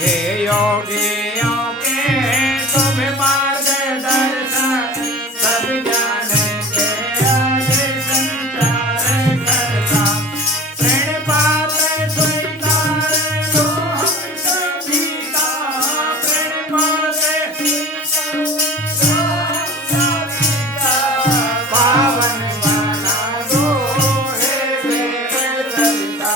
हे योगियों के शुभ मार्गदर्शक सब ज्ञान के आदि संचार करता प्रणपात स्वीकार लो हम सभी का प्रणपात पावन बना दो हे देव सविता